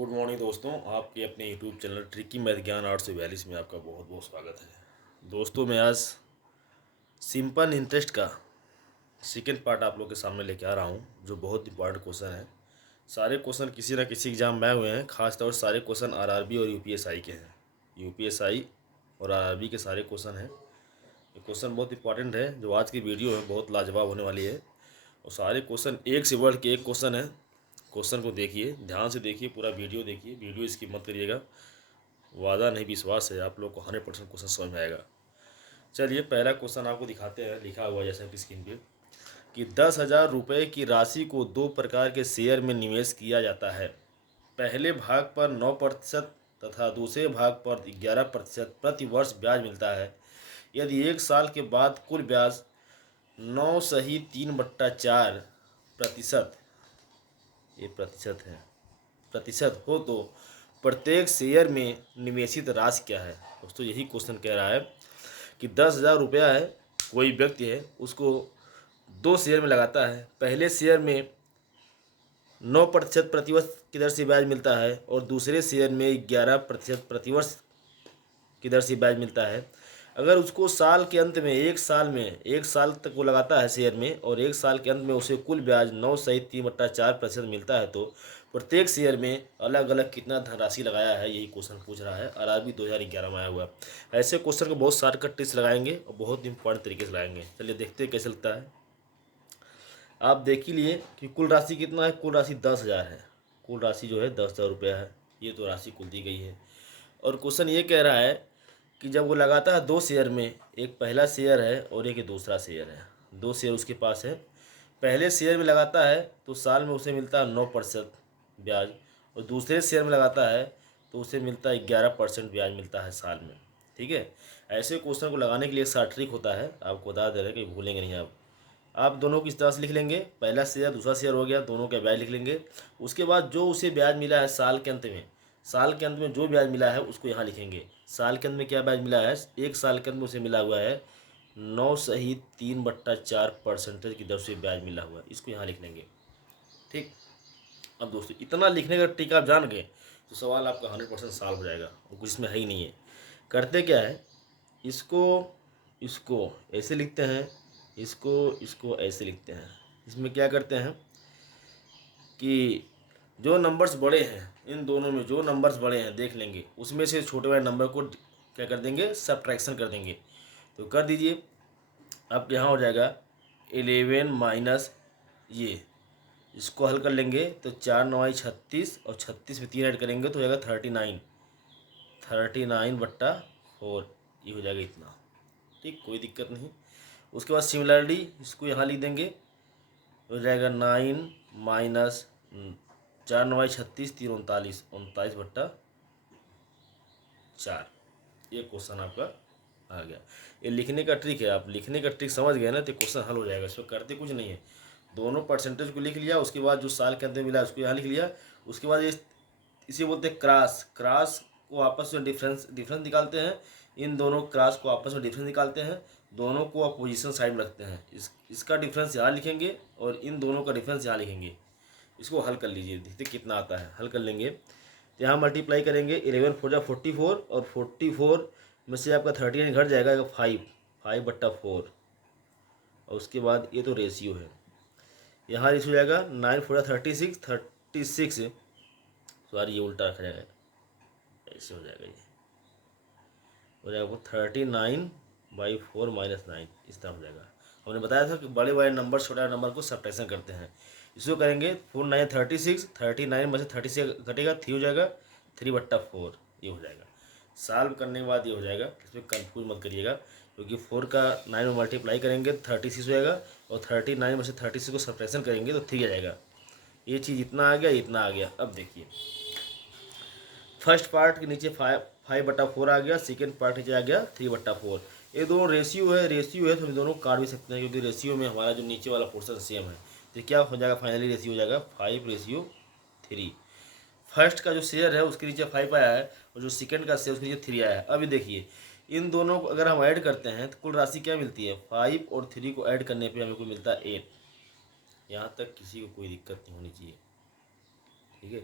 Good morning दोस्तों, आपके अपने यूट्यूब चैनल ट्रिकी मैथ ज्ञान 842 में आपका बहुत बहुत स्वागत है। दोस्तों मैं आज सिंपल इंटरेस्ट का सेकेंड पार्ट आप लोग के सामने लेके आ रहा हूँ, जो बहुत इंपॉर्टेंट क्वेश्चन है। सारे क्वेश्चन किसी ना किसी एग्जाम में आए हुए हैं, खासतौर से सारे क्वेश्चन आरआरबी और यूपीएसआई के हैं। यूपीएसआई और आरआरबी के सारे क्वेश्चन हैं। ये क्वेश्चन बहुत इंपॉर्टेंट है, जो आज की वीडियो है बहुत लाजवाब होने वाली है। और सारे क्वेश्चन एक से बढ़ के एक क्वेश्चन है। क्वेश्चन को देखिए, ध्यान से देखिए, पूरा वीडियो देखिए, वीडियो स्किप मत करिएगा। वादा नहीं विश्वास है, आप लोग को 100% क्वेश्चन समझ में आएगा। चलिए पहला क्वेश्चन आपको दिखाते हैं। लिखा हुआ जैसे आपकी स्क्रीन पे कि 10,000 रुपये की राशि को दो प्रकार के शेयर में निवेश किया जाता है। पहले भाग पर 9% तथा दूसरे भाग पर 11% प्रति वर्ष ब्याज मिलता है। यदि एक साल के बाद कुल ब्याज 9 सही 3/4 प्रतिशत, ये प्रतिशत है, प्रतिशत हो तो प्रत्येक शेयर में निवेशित राशि क्या है। दोस्तों यही क्वेश्चन कह रहा है कि 10,000 रुपया है, कोई व्यक्ति है, उसको दो शेयर में लगाता है। पहले शेयर में 9% प्रतिवर्ष की दर से ब्याज मिलता है और दूसरे शेयर में 11% प्रतिवर्ष की दर से ब्याज मिलता है। अगर उसको साल के अंत में एक साल तक वो लगाता है शेयर में और एक साल के अंत में उसे कुल ब्याज 9 सही 3/4% मिलता है, तो प्रत्येक शेयर में अलग अलग कितना धनराशि लगाया है, यही क्वेश्चन पूछ रहा है। आरआरबी 2011 में आया हुआ। ऐसे क्वेश्चन को बहुत शॉर्टकट ट्रिक्स लगाएंगे और बहुत इंपॉर्टेंट तरीके से लगाएंगे। चलिए देखते हैं कैसे लगता है। आप देख ही लिए कि कुल राशि कितना है। कुल राशि 10,000 है। कुल राशि जो है 10,000 रुपया है। ये तो राशि कुल दी गई है। और क्वेश्चन ये कह रहा है कि जब वो लगाता है दो शेयर में, एक पहला शेयर है और एक दूसरा शेयर है, दो शेयर उसके पास है। पहले शेयर में लगाता है तो साल में उसे मिलता है 9% ब्याज, और दूसरे शेयर में लगाता है तो उसे मिलता है 11% ब्याज मिलता है साल में। ठीक है। ऐसे क्वेश्चन को लगाने के लिए एक शॉर्ट ट्रिक होता है, आपको बता दे रहे हैं कि भूलेंगे नहीं आप दोनों को इस तरह से लिख लेंगे। पहला शेयर दूसरा शेयर हो गया, दोनों का ब्याज लिख लेंगे। उसके बाद जो उसे ब्याज मिला है साल के अंत में, साल के अंत में जो ब्याज मिला है उसको यहाँ लिखेंगे। साल के अंत में क्या ब्याज मिला है, एक साल के अंत में उसे मिला हुआ है 9 सही 3/4% की दर से ब्याज मिला हुआ है, इसको यहाँ लिख लेंगे। ठीक। अब दोस्तों इतना लिखने का ट्रिक आप जान गए तो सवाल आपका 100% सॉल्व हो जाएगा, और कुछ इसमें है ही नहीं है। करते क्या है, इसको इसको ऐसे लिखते हैं, इसको इसको ऐसे लिखते हैं। इसमें क्या करते हैं कि जो नंबर्स बड़े हैं, इन दोनों में जो नंबर्स बड़े हैं देख लेंगे, उसमें से छोटे वाले नंबर को क्या कर देंगे, सब्ट्रैक्शन कर देंगे। तो कर दीजिए। अब यहाँ हो जाएगा 11 माइनस ये, इसको हल कर लेंगे तो 4×9 = 36 और 36 में 3 ऐड करेंगे तो हो जाएगा 39/4, ये हो जाएगा इतना। ठीक, कोई दिक्कत नहीं। उसके बाद सिमिलरली इसको यहाँ लिख देंगे, हो जाएगा 9 माइनस 4×9 = 36, 3 39, 39/4। ये क्वेश्चन आपका आ गया। ये लिखने का ट्रिक है, आप लिखने का ट्रिक समझ गए ना तो क्वेश्चन हल हो जाएगा। इसमें करते कुछ नहीं है, दोनों परसेंटेज को लिख लिया, उसके बाद जो साल के अंदर मिला उसको यहाँ लिख लिया। उसके बाद ये इसे बोलते हैं क्रॉस। क्रॉस को आपस में डिफरेंस निकालते हैं। इन दोनों क्रॉस को आपस में डिफरेंस निकालते हैं, दोनों को अपोजिशन साइड में रखते हैं। इसका डिफरेंस यहाँ लिखेंगे और इन दोनों का डिफरेंस यहाँ लिखेंगे। इसको हल कर लीजिए, देखते कितना आता है। हल कर लेंगे तो यहाँ मल्टीप्लाई करेंगे, 11 4 = 44 और 44 में से आपका 39 घट जाएगा 5/4। और उसके बाद ये तो रेशियो है, यहाँ रेशियो हो जाएगा 9 4 = 36, सॉरी ये उल्टा रखा जाएगा, ऐसे हो जाएगा। ये हो जाएगा 39/4 - 9, इस तरह हो जाएगा। हमने बताया था कि बड़े बड़े नंबर छोटा नंबर को सब्ट्रैक्शन करते हैं। इसको करेंगे 4 9 36, 39 में से 36 घटेगा 3 हो जाएगा 3/4, ये हो जाएगा। सॉल्व करने के बाद ये हो जाएगा, इसमें कंफ्यूज मत करिएगा, क्योंकि 4 का 9 में मल्टीप्लाई करेंगे 36 हो जाएगा और 39 में से 36 को सब्ट्रैक्शन करेंगे तो 3 आ जाएगा। ये चीज़ इतना आ गया, इतना आ गया। अब देखिए फर्स्ट पार्ट के नीचे 5/4 आ गया, सेकेंड पार्ट नीचे आ गया 3/4। ये दोनों रेशियो है तो हम दोनों काट भी सकते हैं, क्योंकि रेशियो में हमारा जो नीचे वाला पोर्शन सेम है। तो क्या हो जाएगा, फाइनली रेशियो हो जाएगा 5:3। फर्स्ट का जो शेयर है उसके नीचे 5 आया है और जो सेकंड का शेयर उसके नीचे 3 आया है। अभी देखिए इन दोनों को अगर हम ऐड करते हैं तो कुल राशि क्या मिलती है, 5 और 3 को ऐड करने पे हमें को मिलता है 8। यहाँ तक किसी को कोई दिक्कत नहीं होनी चाहिए। ठीक है,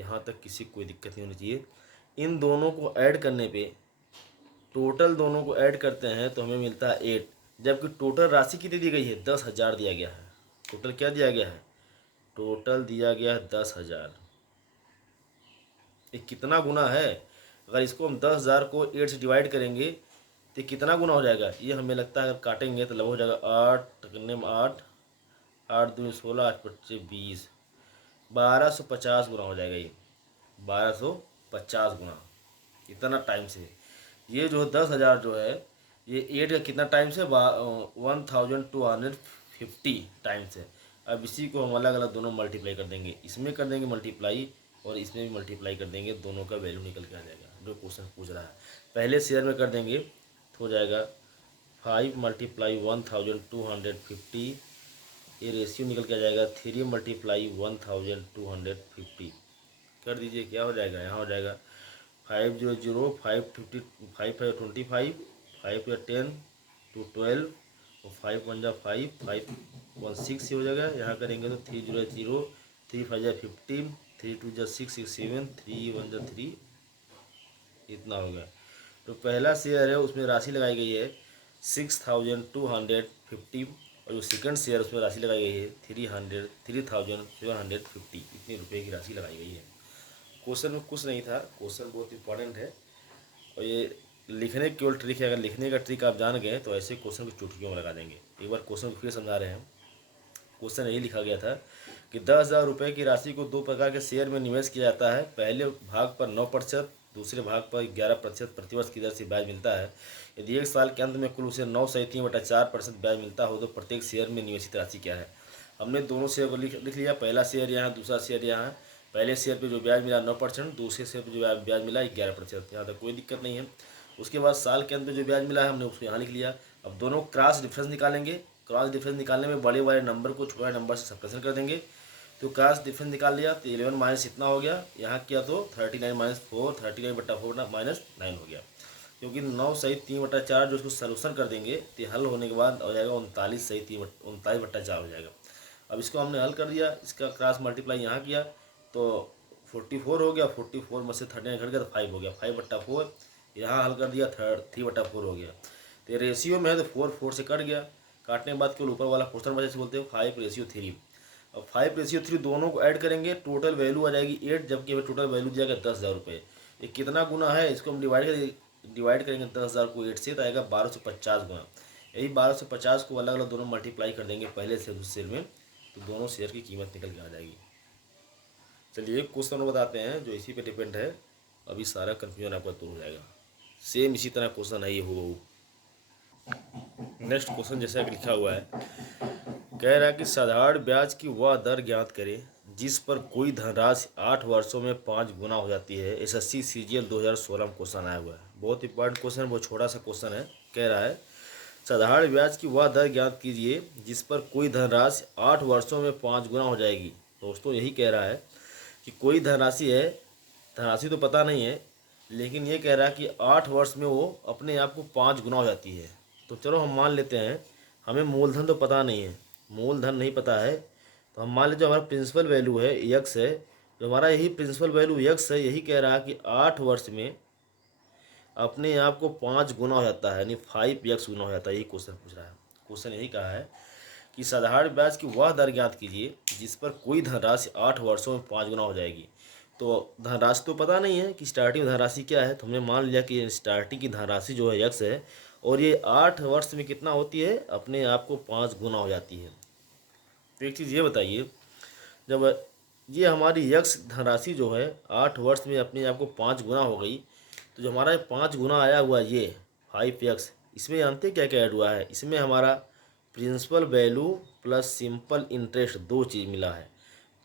यहाँ तक किसी को कोई दिक्कत नहीं होनी चाहिए। इन दोनों को ऐड करने पे, टोटल दोनों को ऐड करते हैं तो हमें मिलता है 8, जबकि टोटल राशि कितनी दी गई है, 10,000 दिया गया है। टोटल क्या दिया गया है, टोटल दिया गया है 10,000। ये कितना गुना है, अगर इसको हम 10,000 को 8 से डिवाइड करेंगे तो कितना गुना हो जाएगा, ये हमें लगता है अगर काटेंगे तो लगभग हो जाएगा 8 करने में 8, 8 दूनी 16, 8 पच्चे 20, 1250 गुना हो जाएगा। ये 1250 गुना, इतना टाइम से। ये जो 10,000 जो है ये 8 का कितना टाइम से, 1250 टाइम से। अब इसी को हम अलग अलग दोनों मल्टीप्लाई कर देंगे, इसमें कर देंगे मल्टीप्लाई और इसमें भी मल्टीप्लाई कर देंगे, दोनों का वैल्यू निकल के आ जाएगा जो क्वेश्चन पूछ रहा है। पहले शेयर में कर देंगे तो हो जाएगा 5 मल्टीप्लाई 1250, ये रेशियो निकल के आ जाएगा 3 मल्टीप्लाई 1250 कर दीजिए, क्या हो जाएगा, यहाँ हो जाएगा 500, 550, 5 5 या 10 to 12 और 5 1 जा 5, 5 1 6 हो जाएगा। यहाँ करेंगे तो 3 0 0, 3 5 जा 15, 3 2 जा 6 6 7, 3 1 जा 3, इतना हो गया। तो पहला शेयर है उसमें राशि लगाई गई है 6,250 और जो सेकंड शेयर उसमें राशि लगाई गई है 3,750, इतने रुपए की राशि लगाई गई है। क्वेश्चन में कुछ नहीं था, क्वेश्चन बहुत इंपॉर्टेंट है और ये लिखने की केवल ट्रिक है। अगर लिखने का ट्रिक आप जान गए तो ऐसे क्वेश्चन को चुटकियों में लगा देंगे। एक बार क्वेश्चन को फिर समझा रहे हैं। क्वेश्चन यही लिखा गया था कि 10,000 रुपये की राशि को 2 प्रकार के शेयर में निवेश किया जाता है। पहले भाग पर 9%, दूसरे भाग पर 11% प्रतिवर्ष की दर से ब्याज मिलता है। यदि एक साल के अंत में कुल उसे 9/3/4% ब्याज मिलता हो तो प्रत्येक शेयर में निवेशित राशि क्या है। हमने दोनों शेयर को लिख लिया, पहला शेयर यहाँ, दूसरा शेयर यहाँ। पहले शेयर पे जो ब्याज मिला 9%, दूसरे शेयर पे जो ब्याज मिला 11%। यहाँ तक कोई दिक्कत नहीं है। उसके बाद साल के अंत में जो ब्याज मिला है हमने उसको यहाँ लिख लिया। अब दोनों क्रॉस डिफरेंस निकालेंगे। क्रॉस डिफरेंस निकालने में बड़े वाले नंबर को छोटे नंबर से सब्ट्रैक्शन कर देंगे। तो क्रॉस डिफरेंस निकाल लिया तो 11 माइनस इतना हो गया। यहाँ किया तो 39 माइनस 4, 39/4 माइनस 9 हो गया। क्योंकि 9 सही 3/4 जो इसको सोल्यूशन कर देंगे तो हल होने के बाद हो जाएगा 39 सही 39/4 हो जाएगा। अब इसको हमने हल कर दिया, इसका क्रॉस मल्टीप्लाई यहाँ किया तो 44 हो गया। 44 में से 39 घट गया तो 5 हो गया। 5/4 यहाँ हल कर दिया, 3/4 हो गया। तो रेशियो में है तो 4 4 से कट गया। काटने के बाद केवल ऊपर वाला क्वेश्चन बचा बोलते हैं 5/3। अब 5/3 दोनों को ऐड करेंगे, टोटल वैल्यू आ जाएगी 8, जबकि हमें टोटल वैल्यू दिया गया 10,000 रुपये। ये कितना गुना है, इसको हम डिवाइड करेंगे 10,000 को 8 से तो आएगा 1250 गुना। यही 1250 को अलग अलग दोनों मल्टीप्लाई कर देंगे पहले से दूसरे शेयर में, तो दोनों शेयर की कीमत निकल के आ जाएगी। चलिए एक क्वेश्चन बताते हैं जो इसी पे डिपेंड है। अभी सारा कन्फ्यूजन आपका दूर हो जाएगा। सेम इसी तरह क्वेश्चन है ये हो। नेक्स्ट क्वेश्चन जैसा कि लिखा हुआ है, कह रहा है कि साधारण ब्याज की वह दर ज्ञात करें जिस पर कोई धनराशि 8 वर्षों में 5 गुना हो जाती है। एसएससी सीजीएल 2016 में क्वेश्चन आया हुआ है। बहुत इंपॉर्टेंट क्वेश्चन, बहुत छोटा सा क्वेश्चन है। कह रहा है साधारण ब्याज की वह दर ज्ञात कीजिए जिस पर कोई धनराशि 8 वर्षों में 5 गुना हो जाएगी। दोस्तों यही कह रहा है कि कोई धनराशि है, धनराशि तो पता नहीं है, लेकिन ये कह रहा है कि 8 वर्ष में वो अपने आप को 5 गुना हो जाती है। तो चलो हम मान लेते हैं, हमें मूलधन तो पता नहीं है, मूलधन नहीं पता है, तो हम मान लेते हमारा प्रिंसिपल वैल्यू है यक्स है। जो हमारा यही प्रिंसिपल वैल्यू यक्स है, यही कह रहा है कि 8 वर्ष में अपने आप को 5 गुना हो जाता है, यानी 5x गुना हो जाता है। यही क्वेश्चन पूछ रहा है। क्वेश्चन यही कहा है कि साधारण ब्याज की वह दर ज्ञात कीजिए जिस पर कोई धनराशि 8 वर्षों में 5 गुना हो जाएगी। तो धनराशि तो पता नहीं है कि स्टार्टिंग धनराशि क्या है, तो हमने मान लिया कि स्टार्टिंग की धनराशि जो है यक्स है और ये 8 वर्ष में कितना होती है, अपने आप को 5 गुना हो जाती है। तो एक चीज़ ये बताइए, जब ये हमारी यक्स धनराशि जो है 8 वर्ष में अपने आप को 5 गुना हो गई, तो जो हमारा 5 गुना आया हुआ ये 5x, इसमें जानते क्या क्या ऐड हुआ है, इसमें हमारा principal value plus simple interest 2 चीज़ मिला है।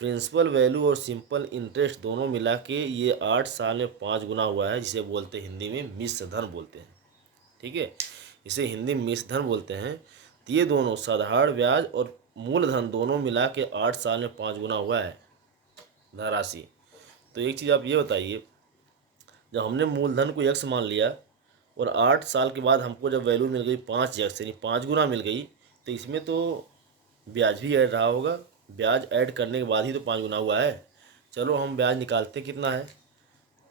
प्रिंसिपल वैल्यू और सिंपल इंटरेस्ट दोनों मिला के ये 8 साल में 5 गुना हुआ है, जिसे बोलते हैं हिंदी में मिश्र धन बोलते हैं। ठीक है, इसे हिंदी में मिश्र धन बोलते हैं। तो ये दोनों साधारण ब्याज और मूलधन दोनों मिला के 8 साल में 5 गुना हुआ है धनराशि। तो एक चीज़ आप ये बताइए, जब हमने मूलधन को यक्स मान लिया और 8 साल के बाद हमको जब वैल्यू मिल गई 5x यानी 5 गुना मिल गई, तो इसमें तो ब्याज भी ऐड रहा होगा। ब्याज ऐड करने के बाद ही तो 5 गुना हुआ है। चलो हम ब्याज निकालते कितना है।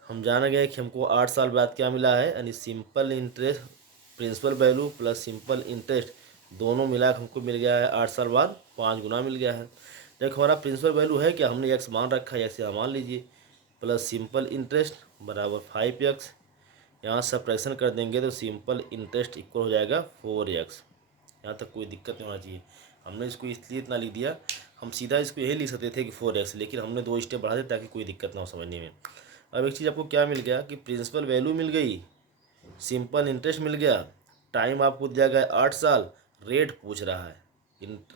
हम जान गए कि हमको 8 साल बाद क्या मिला है, यानी simple interest principal value plus simple interest दोनों मिला के हमको मिल गया है 8 साल बाद 5 गुना मिल गया है। देखो हमारा प्रिंसिपल वैल्यू है क्या, हमने एक्स मान रखा है, एक्स यहाँ मान लीजिए, प्लस सिंपल इंटरेस्ट बराबर 5x। यहाँ सब्ट्रैक्शन कर देंगे तो सिंपल इंटरेस्ट इक्वल हो जाएगा 4x। यहाँ तक कोई दिक्कत नहीं होना चाहिए। हमने इसको इसलिए इतना लिख दिया, हम सीधा इसको यही लिख सकते थे कि 4x, लेकिन हमने 2 स्टेप बढ़ा दिया ताकि कोई दिक्कत ना हो समझने में। अब एक चीज़ आपको क्या मिल गया कि प्रिंसिपल वैल्यू मिल गई, सिंपल इंटरेस्ट मिल गया, टाइम आपको दिया गया 8 साल, रेट पूछ रहा है,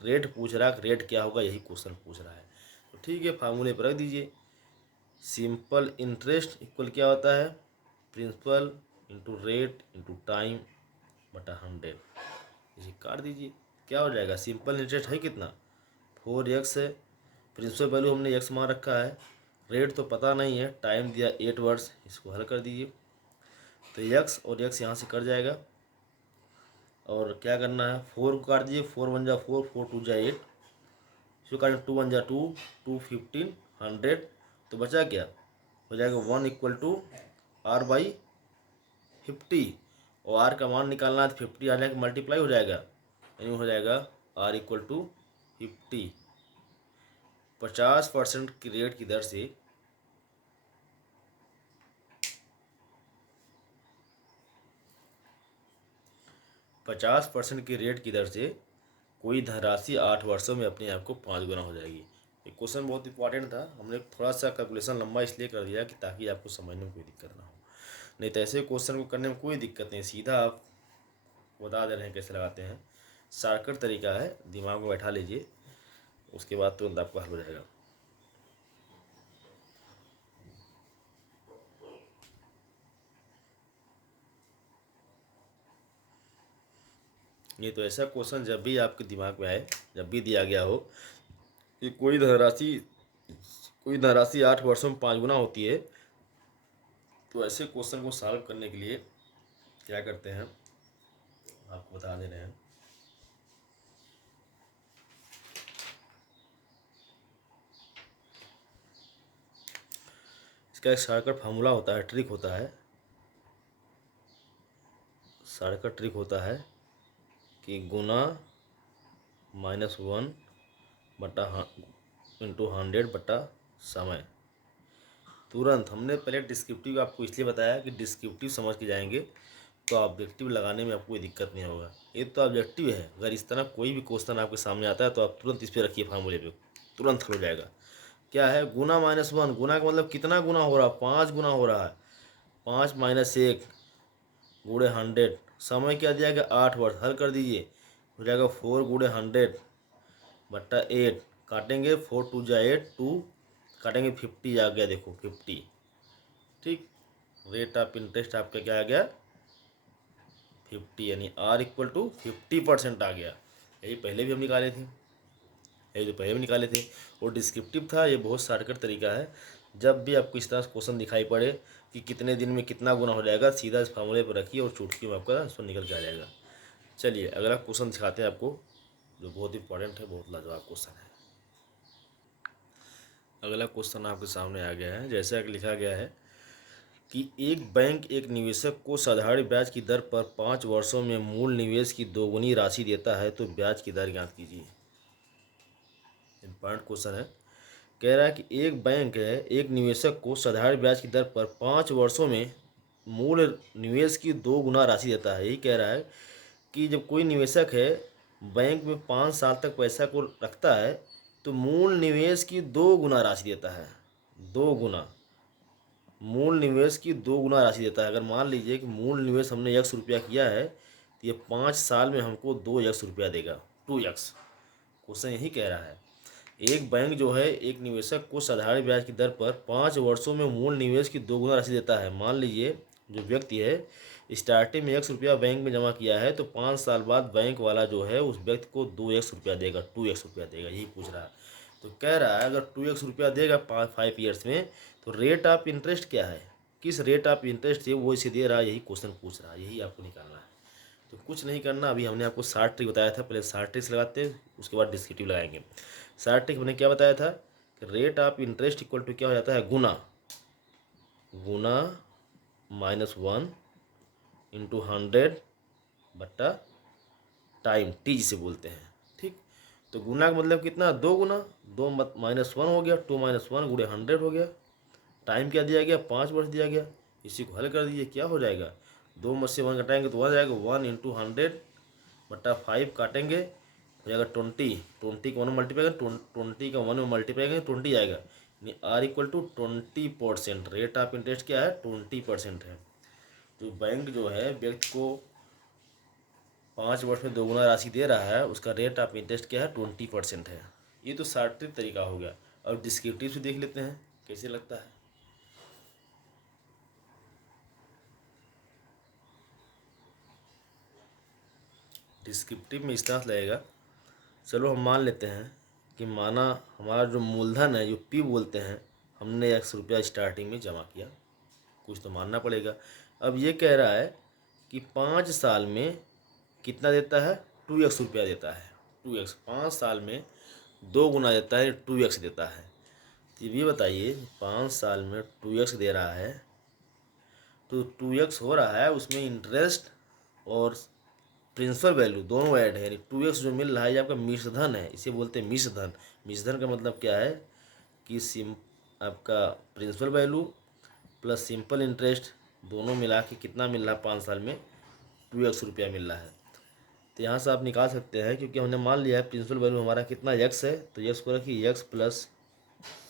रेट पूछ रहा है, रेट क्या होगा यही क्वेश्चन पूछ रहा है। तो ठीक है, फार्मूले पर रख दीजिए, सिंपल इंटरेस्ट इक्वल क्या होता है, principal into rate into time बटा 100, इसे काट दीजिए, क्या हो जाएगा, सिंपल इंटरेस्ट है कितना 4x है, प्रिंसिपल वैल्यू हमने x मान रखा है, रेट तो पता नहीं है, टाइम दिया 8 वर्ष, इसको हल कर दीजिए तो x और x यहाँ से कट जाएगा। और क्या करना है, 4 को काट दीजिए, 4 1 जा 4, 4 2 जा 8, इसको काटें 2 1 जा 2, 2 15 100, तो बचा क्या हो जाएगा 1 इक्वल टू r बाई 50, और r का मान निकालना है तो 50 आ जाएगा मल्टीप्लाई हो जाएगा, यानी हो जाएगा r इक्वल टू 50। 50% की रेट की दर से 50% की रेट की दर से कोई धनराशि 8 वर्षों में अपने आप को 5 गुना हो जाएगी। ये क्वेश्चन बहुत इंपॉर्टेंट था, हमने थोड़ा सा कैलकुलेशन लंबा इसलिए कर दिया कि ताकि आपको समझने में कोई दिक्कत ना हो, नहीं तो ऐसे क्वेश्चन को करने में कोई दिक्कत नहीं, सीधा आप बता दे रहे हैं कैसे लगाते हैं, शॉर्टकट तरीका है, दिमाग में बैठा लीजिए, उसके बाद तुरंत आपको हल हो जाएगा। ये तो ऐसा क्वेश्चन जब भी आपके दिमाग में आए, जब भी दिया गया हो कि कोई धनराशि 8 वर्षों में 5 गुना होती है, तो ऐसे क्वेश्चन को सॉल्व करने के लिए क्या करते हैं आपको बता दे रहे हैं। इसका एक शॉर्टकट फार्मूला होता है, ट्रिक होता है, शॉर्टकट ट्रिक होता है कि गुना -1 बटा इंटू 100 बटा समय। तुरंत हमने पहले डिस्क्रिप्टिव आपको इसलिए बताया कि डिस्क्रिप्टिव समझ के जाएंगे तो ऑब्जेक्टिव लगाने में आपको कोई दिक्कत नहीं होगा। ये तो ऑब्जेक्टिव है, अगर इस तरह कोई भी क्वेश्चन आपके सामने आता है तो आप तुरंत इस पर रखिए फार्मूले पे, तुरंत हो जाएगा। क्या है, गुना -1, गुना का मतलब कितना गुना हो रहा है, 5 गुना हो रहा है, 5 - 1 गुणे 100, समय क्या दिया गया 8 वर्ष, हल कर दीजिए, हो जाएगा 4 गुणे 100 बट्टा 8, काटेंगे 4 2 जा 8, 2 काटेंगे 50 आ गया, देखो 50, ठीक। रेट ऑफ इंटरेस्ट आपका क्या आ गया 50, यानी r इक्वल टू 50% आ गया। यही पहले भी हम निकाले थे, यही तो पहले भी निकाले थे, वो डिस्क्रिप्टिव था। ये बहुत शॉर्टकट तरीका है, जब भी आपको इस तरह से क्वेश्चन दिखाई पड़े कि कितने दिन में कितना गुना हो जाएगा, सीधा इस फार्मूले पर रखिए और चुटकी में आपका आंसर निकल के आ जाएगा। चलिए अगला क्वेश्चन दिखाते हैं आपको, जो बहुत इंपॉर्टेंट है, बहुत लाजवाब क्वेश्चन है। अगला क्वेश्चन आपके सामने आ गया है, जैसा कि लिखा गया है कि एक बैंक एक निवेशक को साधारण ब्याज की दर पर 5 वर्षों में मूल निवेश की दोगुनी राशि देता है, तो ब्याज की दर ज्ञात कीजिए। इंपॉर्टेंट क्वेश्चन है, कह रहा है कि एक बैंक है एक निवेशक को साधारण ब्याज की दर पर 5 वर्षों में मूल निवेश की 2 गुना राशि देता है। यही कह रहा है कि जब कोई निवेशक है बैंक में 5 साल तक पैसा को रखता है तो मूल निवेश की 2 गुना राशि देता है, 2 गुना, मूल निवेश की 2 गुना राशि देता है। अगर मान लीजिए कि मूल निवेश हमने 100 रुपया किया है तो ये 5 साल में हमको 2x रुपया देगा, 2x। क्वेश्चन यही कह रहा है, एक बैंक जो है एक निवेशक को साधारण ब्याज की दर पर 5 वर्षों में मूल निवेश की 2 गुना राशि देता है। मान लीजिए जो व्यक्ति है स्टार्टिंग में 100 रुपया बैंक में जमा किया है, तो 5 साल बाद बैंक वाला जो है उस व्यक्ति को 2x रुपया देगा, 2x रुपया देगा, यही पूछ रहा है। तो कह रहा है अगर 2x रुपया देगा 5 ईयर्स में, तो रेट ऑफ इंटरेस्ट क्या है, किस रेट ऑफ इंटरेस्ट से वो इसे दे रहा है, यही क्वेश्चन पूछ रहा है, यही आपको निकालना है। तो कुछ नहीं करना, अभी हमने आपको 60 ट्रिक बताया था, पहले 60 ट्रिक्स लगाते हैं उसके बाद डिस्क्रिप्टिव लगाएंगे। 60 ट्रिक हमने क्या बताया था rate of interest equal to क्या हो जाता है, गुना -1 इंटू 100 बट्टा टाइम, टी जिसे बोलते हैं। ठीक, तो गुना का मतलब कितना, 2 गुना, 2 -1 हो गया, 2 -1 गुणे 100 हो गया। टाइम क्या दिया गया, 5 वर्ष दिया गया। इसी को हल कर दीजिए, क्या हो जाएगा, 2 में से 1 घटाएंगे तो 1 जाएगा, 1 इंटू 100 बट्टा 5 काटेंगे हो जाएगा 20, 20 का 1 मल्टीप्लाई करें, 20 का 1 में मल्टीप्लाई करें 20 आएगा, यानी R equal to 20%। Rate of interest क्या है, 20% है। तो बैंक जो है व्यक्ति को 5 वर्ष में 2 गुना राशि दे रहा है, उसका रेट ऑफ इंटरेस्ट क्या है, 20% है। ये तो शार्टेड तरीका हो गया। अब डिस्क्रिप्टिव से देख लेते हैं कैसे लगता है। डिस्क्रिप्टिव में इस तरह से लगेगा, चलो हम मान लेते हैं कि माना हमारा जो मूलधन है, जो पी बोलते हैं, हमने 100 रुपया स्टार्टिंग में जमा किया, कुछ तो मानना पड़ेगा। अब ये कह रहा है कि 5 साल में कितना देता है, 2x रुपया देता है। 2x 5 साल में 2 गुना देता है, 2x देता है। तो ये बताइए 5 साल में 2x दे रहा है, तो 2x हो रहा है, उसमें इंटरेस्ट और प्रिंसिपल वैल्यू दोनों ऐड है, यानी 2x जो मिल रहा है ये आपका मिश्रधन है, इसे बोलते हैं मिश्रधन। मिश्रधन का मतलब क्या है कि आपका principal value plus simple interest दोनों मिला के कितना मिल रहा है 5 साल में, 2x रुपया मिल रहा है। तो यहाँ से आप निकाल सकते हैं, क्योंकि हमने मान लिया है प्रिंसिपल वैल्यू हमारा कितना x है, तो x को रखिए x plus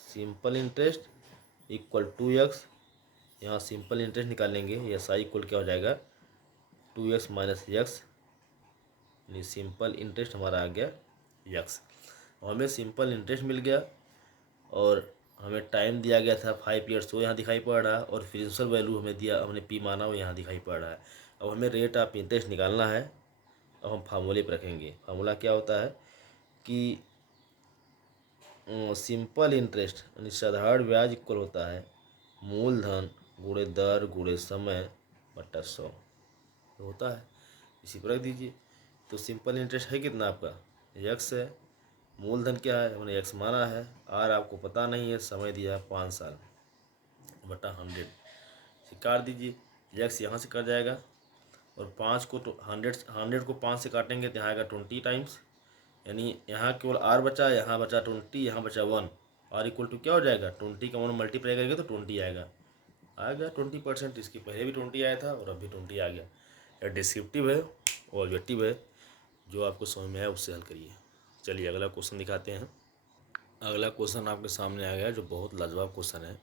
simple interest equal 2x। यहाँ सिंपल इंटरेस्ट निकालेंगे, यस आई इक्वल क्या हो जाएगा, 2x माइनस x, यानी सिंपल इंटरेस्ट हमारा आ गया x। और हमें सिंपल इंटरेस्ट मिल गया और हमें टाइम दिया गया था 5 ईयर्स, वो यहाँ दिखाई पड़ रहा है, और प्रिंसिपल वैल्यू हमें दिया, हमने पी माना, वो यहाँ दिखाई पड़ रहा है। अब हमें रेट ऑफ इंटरेस्ट निकालना है। अब हम फार्मूले पर रखेंगे। फार्मूला क्या होता है कि सिंपल इंटरेस्ट यानी साधारण ब्याज इक्वल होता है मूलधन गुणे दर गुणे समय बट्टा 100 होता है। इसी पर रख दीजिए। तो सिंपल इंटरेस्ट है कितना आपका, x है, मूलधन क्या है, हमने x माना है, r आपको पता नहीं है, समय दिया है 5 साल बटा 100, काट दीजिए, x यहाँ से कट जाएगा और 5 को तो 100 को 5 से काटेंगे तो यहाँ आएगा 20 टाइम्स, यानी यहाँ केवल r बचा, यहाँ बचा 20, यहाँ बचा 1, r इक्वल टू क्या हो जाएगा, 20 का 1 मल्टीप्लाई करेंगे तो 20 आएगा, आ गया 20%। इसके पहले भी 20 आया था और अभी 20 आ गया। यह डिस्क्रिप्टिव है और ऑब्जेक्टिव है, जो आपको समझ में आया उससे हल करिए। चलिए अगला क्वेश्चन दिखाते हैं। अगला क्वेश्चन आपके सामने आ गया, जो बहुत लाजवाब क्वेश्चन है।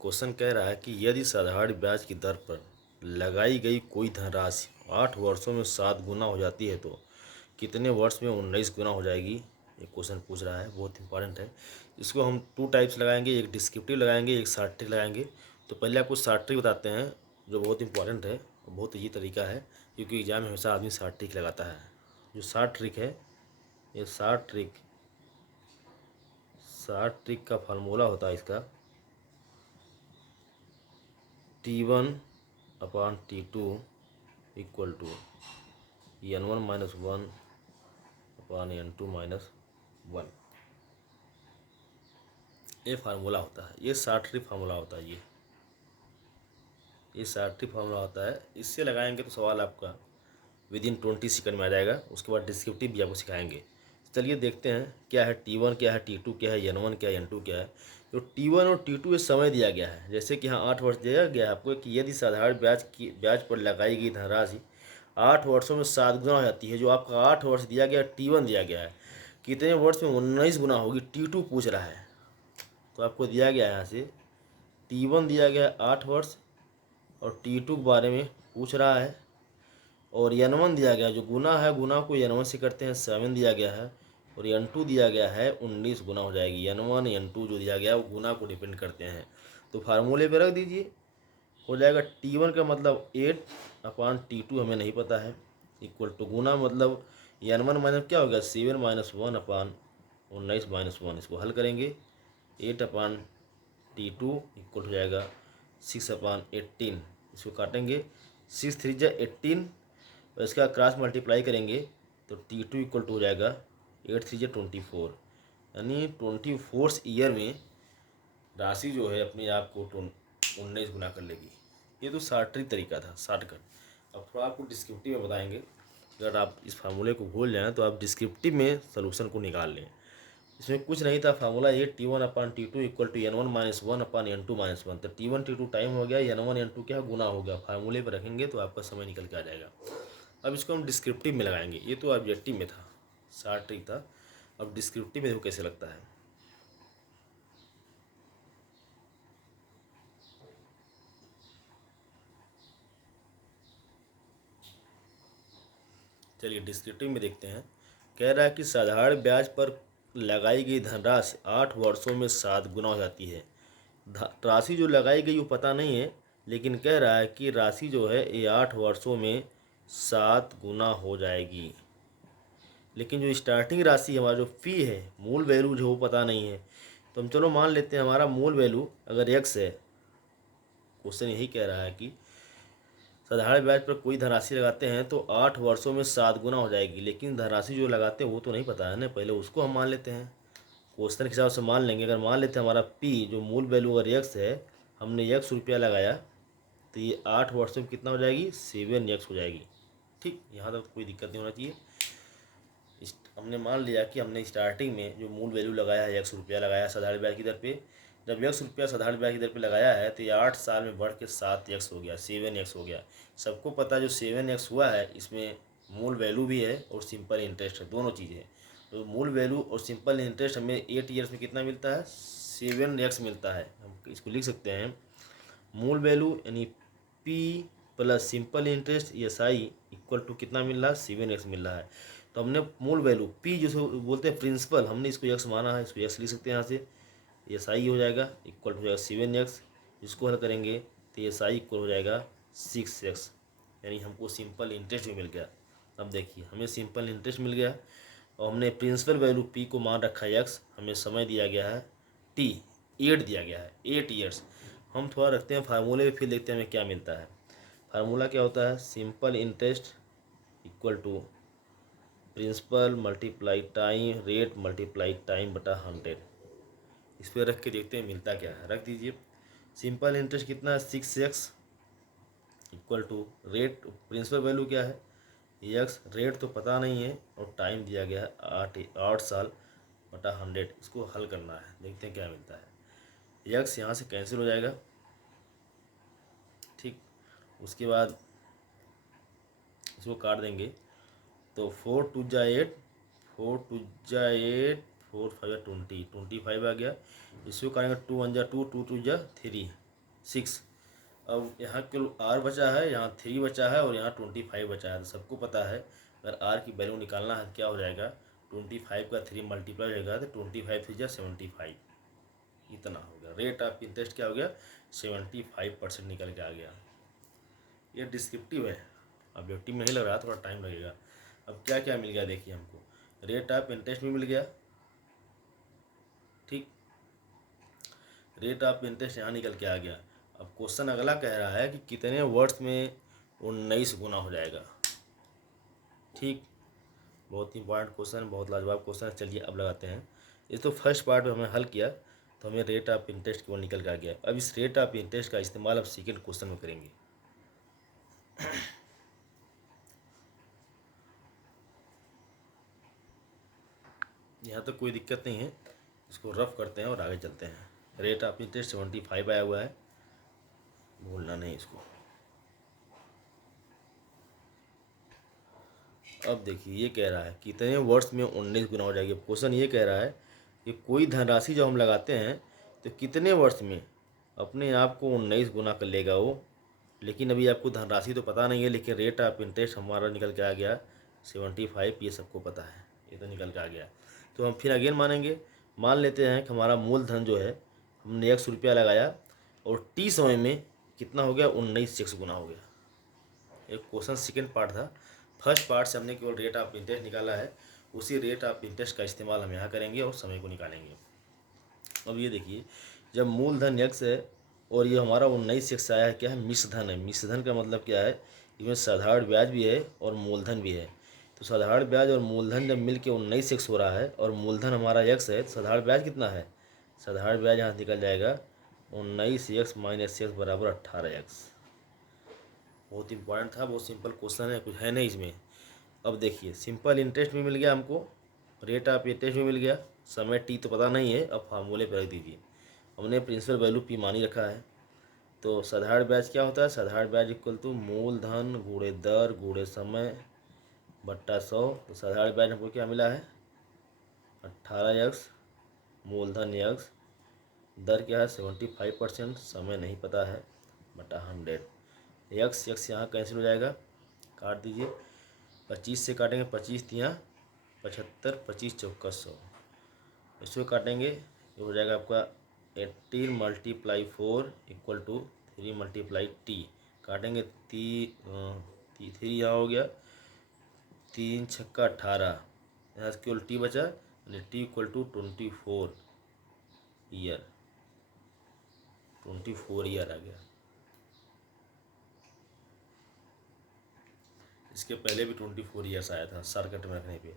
क्वेश्चन कह रहा है कि यदि साधारण ब्याज की दर पर लगाई गई कोई धनराशि 8 वर्षों में 7 गुना हो जाती है तो कितने वर्ष में 19 गुना हो जाएगी। ये क्वेश्चन पूछ रहा है, बहुत इंपॉर्टेंट है। इसको हम 2 टाइप्स लगाएंगे, एक डिस्क्रिप्टिव लगाएंगे, एक शॉर्ट ट्रिक लगाएंगे। तो पहले आपको शॉर्ट ट्रिक बताते हैं, जो बहुत इंपॉर्टेंट है, बहुत ही तरीका है, क्योंकि एग्जाम में हमेशा आदमी शॉर्ट ट्रिक लगाता है। जो शॉर्ट ट्रिक है, ये शॉर्ट ट्रिक का फार्मूला होता है इसका T1 upon T2 equal to N1 minus 1 upon N2 minus 1। ये फार्मूला होता है, ये शॉर्ट ट्रिक फार्मूला होता है। ये शॉर्ट ट्रिक फार्मूला होता है। इससे लगाएंगे तो सवाल आपका विदिन 20 सेकंड में आ जाएगा। उसके बाद डिस्क्रिप्टिव भी आपको सिखाएंगे। चलिए देखते हैं क्या है T1, क्या है T2, क्या है N1, क्या है N2 क्या है। तो T1 और T2 ये समय दिया गया है, जैसे कि यहाँ 8 वर्ष दिया गया है आपको कि यदि साधारण ब्याज पर लगाई गई धनराशि 8 वर्षों में 7 गुना हो जाती है। जो आपका 8 वर्ष दिया गया, T1 दिया गया है, कितने वर्ष में 19 गुना होगी, T2 पूछ रहा है। तो आपको दिया गया है यहाँ से T1 दिया गया है 8 वर्ष और T2 के बारे में पूछ रहा है, और N1 दिया गया है, जो गुना है, गुना को N1 से करते हैं 7 दिया गया है, और N2 दिया गया है 19 गुना हो जाएगी। N1 N2 जो दिया गया है वो गुना को डिपेंड करते हैं। तो फार्मूले पे रख दीजिए, हो जाएगा T1 का मतलब 8 अपॉन T2 हमें नहीं पता है, इक्वल टू गुना मतलब N1 माइनस क्या हो गया 7 माइनस 1 अपॉन 19 माइनस 1। इसको हल करेंगे 8 अपॉन T2 इक्वल हो जाएगा 6 अपॉन 18। इसको काटेंगे 6 3 जा 18 और इसका क्रॉस मल्टीप्लाई करेंगे तो T2 इक्वल टू हो जाएगा 8 3 जा 24। यानी 24 ईयर में राशि जो है अपने आप को 19 गुना कर लेगी। ये तो शॉर्टकट तरीका था, शॉर्टकट। अब थोड़ा आपको डिस्क्रिप्टिव में बताएंगे। अगर आप इस फार्मूले को भूल जाएं तो आप डिस्क्रिप्टिव में सोल्यूशन को निकाल लें। इसमें कुछ नहीं था, फार्मूला ये T1/T2 इक्वल टू N1-1/N2-1। तो T1 T2 टाइम हो गया, N1 N2 क्या गुना हो गया। फार्मूले पर रखेंगे तो आपका समय निकल के आ जाएगा। अब इसको हम डिस्क्रिप्टिव में लगाएंगे। ये तो ऑब्जेक्टिव में था, शॉर्ट ट्रिक था। अब डिस्क्रिप्टिव में देखो कैसे लगता है। चलिए डिस्क्रिप्टिव में देखते हैं। कह रहा है कि साधारण ब्याज पर लगाई गई धनराशि 8 वर्षों में 7 गुना हो जाती है। राशि जो लगाई गई वो पता नहीं है, लेकिन कह रहा है कि राशि जो है ये 8 वर्षों में 7 गुना हो जाएगी। लेकिन जो स्टार्टिंग राशि हमारा जो फ़ी है, मूल वैल्यू जो वो पता नहीं है। तो हम चलो मान लेते हैं हमारा मूल वैल्यू अगर x है, क्वेश्चन यही कह रहा है कि साधारण ब्याज पर कोई धनराशि लगाते हैं तो 8 वर्षों में 7 गुना हो जाएगी। लेकिन धनराशि जो लगाते हैं वो तो नहीं पता है ना, पहले उसको हम मान लेते हैं। क्वेश्चन के हिसाब से मान लेंगे। अगर मान लेते हैं हमारा p जो मूल वैल्यू अगर x है, हमने x रुपया लगाया तो ये 8 वर्षों में कितना हो जाएगी, 7x हो जाएगी। ठीक, यहाँ तक कोई दिक्कत नहीं होना चाहिए। हमने मान लिया कि हमने स्टार्टिंग में जो मूल वैल्यू लगाया है, x रुपया लगाया साधारण ब्याज की दर पे। जब x रुपया साधारण ब्याज की दर पे लगाया है तो ये 8 साल में बढ़ के 7x हो गया, 7x हो गया। सबको पता है जो 7x हुआ है इसमें मूल वैल्यू भी है और सिंपल इंटरेस्ट है, दोनों चीज़ें हैं। तो मूल वैल्यू और सिंपल इंटरेस्ट हमें 8 ईयर्स में कितना मिलता है, 7x मिलता है। हम इसको लिख सकते हैं मूल वैल्यू यानी p plus simple interest SI equal to कितना मिल रहा है, 7x मिल रहा है। तो हमने मूल वैल्यू p जिसको बोलते हैं प्रिंसिपल, हमने इसको x माना है, इसको x लिख सकते हैं यहाँ से। SI हो जाएगा इक्वल हो जाएगा 7x। इसको हल करेंगे तो SI इक्वल हो जाएगा 6x, यानी हमको सिंपल इंटरेस्ट भी मिल गया। अब देखिए हमें सिंपल इंटरेस्ट मिल गया और हमने प्रिंसिपल वैल्यू p को मान रखा है x, हमें समय दिया गया है t, 8 दिया गया है, 8 ईयर्स। हम थोड़ा रखते हैं फार्मूले पे, फिर देखते हैं हमें क्या मिलता है। फार्मूला क्या होता है, simple interest equal to principal multiply time rate multiply time बटा 100। इस पर रख के देखते हैं मिलता क्या है। रख दीजिए। सिंपल इंटरेस्ट कितना है, 6x equal to rate, principal value क्या है x, रेट तो पता नहीं है और टाइम दिया गया है 8 साल बटा 100। इसको हल करना है, देखते हैं क्या मिलता है। x यहाँ से कैंसिल हो जाएगा। ठीक, उसके बाद इसको काट देंगे तो 4 2 जा 8, 4 2 जा 8, 4 5 जा 20, 25 आ गया। इसको करेंगे 2 1 जा 2, 2 2 जा 3, 6। अब यहाँ केवल r बचा है, यहाँ 3 बचा है और यहाँ 25 बचा है। तो सबको पता है अगर r की वैल्यू निकालना है क्या हो जाएगा, 25 का 3 मल्टीप्लाई हो जाएगा तो 25 3 जा 75, इतना हो गया। रेट ऑफ इंटरेस्ट क्या हो गया, 75% निकल के आ गया। ये डिस्क्रिप्टिव है, ऑब्जेक्टिव में नहीं लग रहा, थोड़ा टाइम लगेगा। अब क्या क्या मिल गया देखिए हमको, रेट ऑफ इंटरेस्ट भी मिल गया। ठीक, रेट ऑफ इंटरेस्ट यहाँ निकल के आ गया। अब क्वेश्चन अगला कह रहा है कि कितने वर्ष में 19 गुना हो जाएगा। ठीक, बहुत इंपॉर्टेंट क्वेश्चन, बहुत लाजवाब क्वेश्चन है। चलिए अब लगाते हैं। ये तो फर्स्ट पार्ट में हमने हल किया तो हमें रेट ऑफ इंटरेस्ट की ओर निकल के आ गया। अब इस रेट ऑफ इंटरेस्ट का इस्तेमाल अब सेकेंड क्वेश्चन में करेंगे। यहाँ तक कोई दिक्कत नहीं है, इसको रफ करते हैं और आगे चलते हैं। रेट ऑफ इंटरेस्ट 75 आया हुआ है, भूलना नहीं इसको। अब देखिए ये कह रहा है कितने वर्ष में 19 गुना हो जाएगी। क्वेश्चन ये कह रहा है कि कोई धनराशि जब हम लगाते हैं तो कितने वर्ष में अपने आप को 19 गुना कर लेगा वो। लेकिन अभी आपको धनराशि तो पता नहीं है, लेकिन रेट ऑफ इंटरेस्ट हमारा निकल के आ गया 75, ये सबको पता है, ये तो निकल के आ गया। तो हम फिर अगेन मानेंगे, मान लेते हैं कि हमारा मूलधन जो है हमने 100 रुपया लगाया और टी समय में कितना हो गया, 19x गुना हो गया। एक क्वेश्चन सेकेंड पार्ट था, फर्स्ट पार्ट से हमने केवल रेट ऑफ इंटरेस्ट निकाला है। उसी रेट ऑफ इंटरेस्ट का इस्तेमाल हम यहाँ करेंगे और समय को निकालेंगे। अब ये देखिए, जब मूलधन x है और ये हमारा 19x आया है, क्या है, मिश्रधन है। मिश्रधन का मतलब क्या है, इसमें साधारण ब्याज भी है और मूलधन भी है। तो साधारण ब्याज और मूलधन जब मिल के 19x हो रहा है और मूलधन हमारा x है, तो साधारण ब्याज कितना है? साधारण ब्याज यहाँ निकल जाएगा 19x माइनस x बराबर 18x। बहुत इंपॉर्टेंट था, बहुत सिंपल क्वेश्चन है, कुछ है नहीं इसमें। अब देखिए, सिंपल इंटरेस्ट भी मिल गया हमको, रेट ऑफ इंटरेस्ट भी मिल गया, समय टी तो पता नहीं है, अब फार्मूले पर रख दीजिए। हमने प्रिंसिपल वैल्यू पी मान ही रखा है। तो साधारण ब्याज क्या होता है? साधारण ब्याज इक्वल टू मूलधन गुणे दर गुणे समय बट्टा 100। तो साधारण ब्याज हमको क्या मिला है? 18x, मूलधन x, दर क्या है 75%, समय नहीं पता है, बटा 100। एक्स एक्स यहाँ कैंसिल हो जाएगा, काट दीजिए। 25 से काटेंगे, 25 तियाँ 75, 25 चौका 100, इसको काटेंगे, ये हो जाएगा आपका 18 multiply 4 equal to 3 multiply T. काटेंगे, थ्री यहाँ हो गया, 3 छक्का 18, यहाँ केवल टी बचा, T equal to 24 year, 24 year आ गया। इसके पहले भी 24 ईयर्स आया था शॉर्टकट में रखने पे।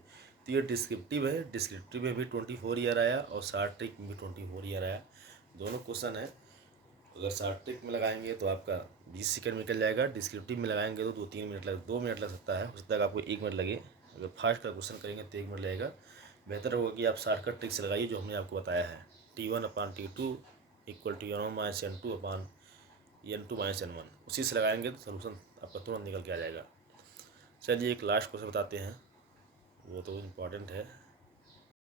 तो ये डिस्क्रिप्टिव है, डिस्क्रिप्टिव में भी 24 ईयर आया और शॉर्ट ट्रिक में भी 24 ईयर आया। दोनों क्वेश्चन है, अगर शॉर्ट ट्रिक में लगाएंगे तो आपका 20 सेकंड निकल जाएगा, डिस्क्रिप्टिव में लगाएंगे तो 2 मिनट लग सकता है, उससे तक आपको 1 मिनट लगे। अगर फास्ट का क्वेश्चन करेंगे तो 1 मिनट लगेगा। बेहतर होगा कि आप शॉर्टकट ट्रिक से लगाइए जो हमने आपको बताया है। T1/T2 इक्वल टू N1-N2/N2-N1, उसी से लगाएंगे तो सोल्यूशन आपका तुरंत निकल के आ जाएगा। चलिए एक लास्ट क्वेश्चन बताते हैं, वो तो इम्पॉर्टेंट है।